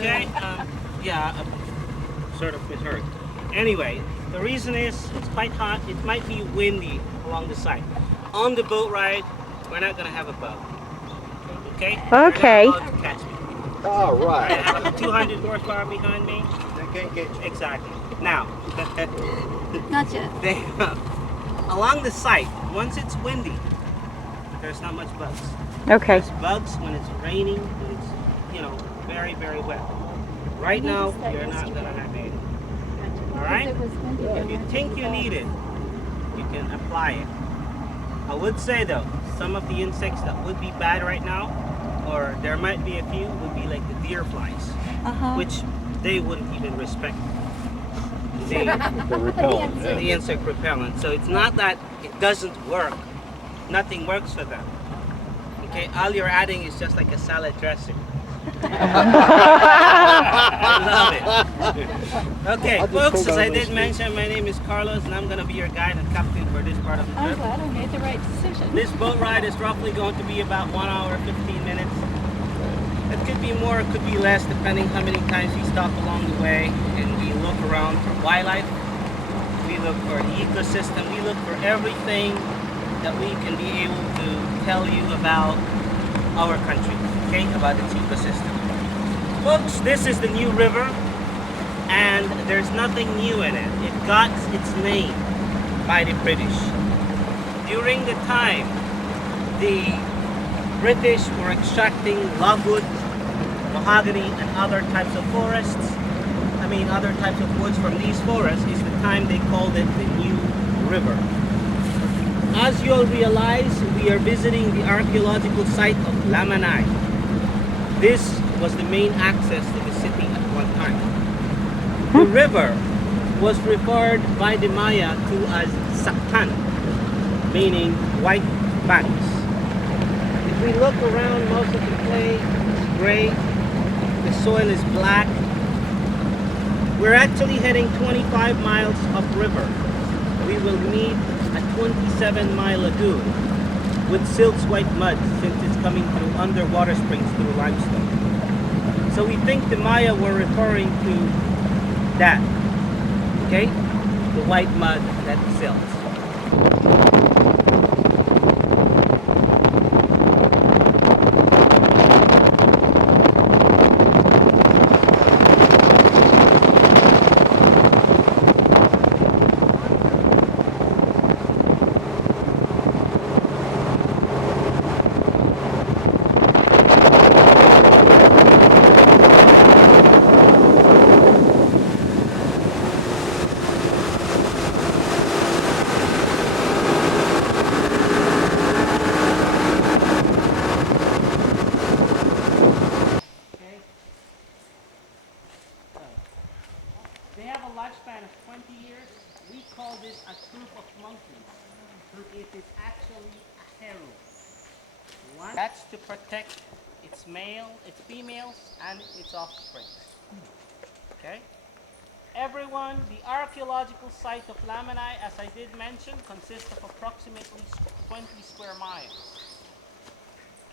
Okay, yeah, sort of misheard. Anyway, the reason is it's quite hot. It might be windy along the side. On the boat ride, we're not gonna have a bug. Okay? Okay. You're not allowed to catch me. All I right. have 200 horsepower behind me. They can't get you. Exactly. Now, Not yet. they, along the site, once it's windy, there's not much bugs. Okay. There's bugs when it's raining, when it's, you know, very, very wet. Right now, you're not gonna have any. All right? If you think you need it, you can apply it. I would say though, some of the insects that would be bad right now, or there might be a few, would be like the deer flies, which they wouldn't even respect. The repellent. The insect repellent. So it's not that it doesn't work. Nothing works for them. Okay, all you're adding is just like a salad dressing. I love it. Okay, folks, as I did mention, my name is Carlos, and I'm going to be your guide and captain for this part of the I'm trip. glad I made the right decision. This boat ride is roughly going to be about 1 hour, 15 minutes. It could be more, it could be less, depending how many times we stop along the way and we look around for wildlife. We look for the ecosystem. We look for everything that we can be able to tell you about our country, okay, about its ecosystem. Folks, this is the new river, and there's nothing new in it. It got its name by the British. During the time the British were extracting logwood, mahogany, and other types of forests, other types of woods from these forests, is the time they called it the New River. As you'll realize, we are visiting the archaeological site of Lamanai. This was the main access to the city at one time. The river was referred by the Maya to as Saktan, meaning white banks. If we look around, most of the clay is gray, the soil is black. We're actually heading 25 miles upriver. We will meet a 27-mile lagoon with silts white mud, since it's coming through underwater springs through limestone. So we think the Maya were referring to that, okay? The white mud that silts. They have a lifespan of 20 years. We call this a troop of monkeys. It is actually a harem. That's to protect its females and its offspring. Okay? Everyone, the archaeological site of Lamanai, as I did mention, consists of approximately 20 square miles.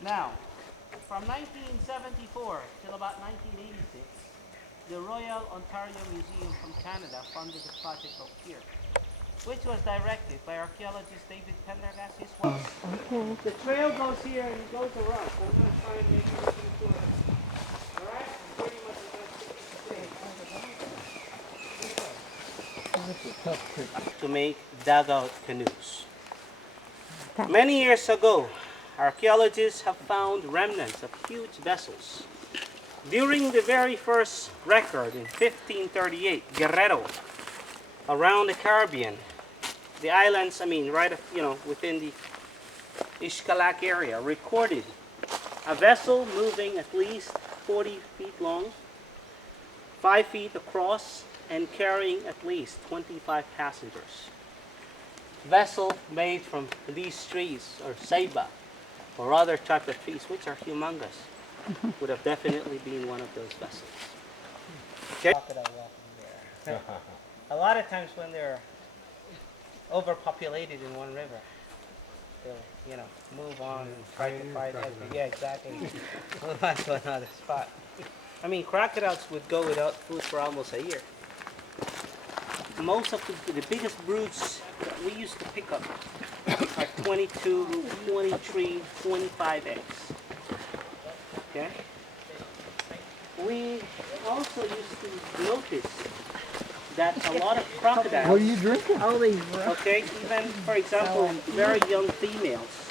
Now, from 1974 till about 1986, the Royal Ontario Museum from Canada funded a project out here, which was directed by archaeologist David Pendergast, his wife. The trail goes here and it goes around, so I'm going to try and make everything sort of, all right? Pretty much to make dugout canoes. Many years ago, archaeologists have found remnants of huge vessels. During the very first record in 1538, Guerrero, around the Caribbean, the islands, within the Ixcalac area, recorded a vessel moving at least 40 feet long, 5 feet across, and carrying at least 25 passengers. Vessel made from these trees, or ceiba, or other type of trees, which are humongous, would have definitely been one of those vessels. Okay. Crocodile walking there. A lot of times when they're overpopulated in one river, they'll, move on and try to find. Yeah, exactly. Move on to another spot. I mean, crocodiles would go without food for almost a year. Most of the biggest broods that we used to pick up are 22, 23, 25 eggs. Okay? We also used to notice that a lot of crocodiles, What are you drinking? okay, even for example, very young females